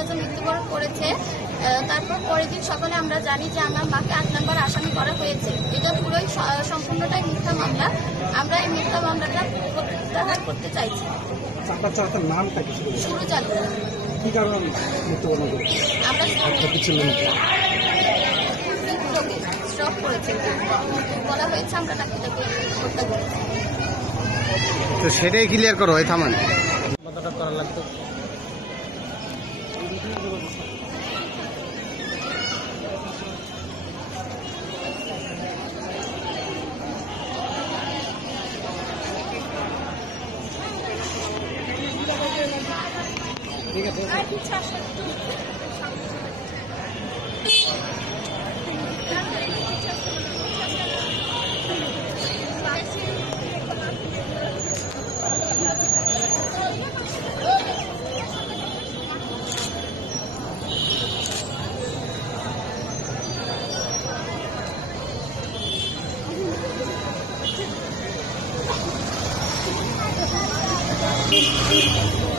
চাচা মৃত্যুবরণ করেছে, তারপর পরের দিন সকালে আমরা জানি যে আমার মাকে 8 নম্বর আসামি করা হয়েছে। এটা পুরোই সম্পূর্ণটাই মিথ্যা মামলা। আমরা এই মিথ্যা মামলাটা প্রত্যাহার করতে চাইছি। আপনার চাচার নামটা কি ছিল? সুরজ আলুরা। কি কারণে মৃত্যুবরণ করেছে? আমরা স্ট্রোক করেছে বলা হয়েছে, আমরা তাকে হত্যা করেছি। তো সেটাই ক্লিয়ার করো, হয় থামান কতটা করা লাগতো? ঠিক আছে। Thank you.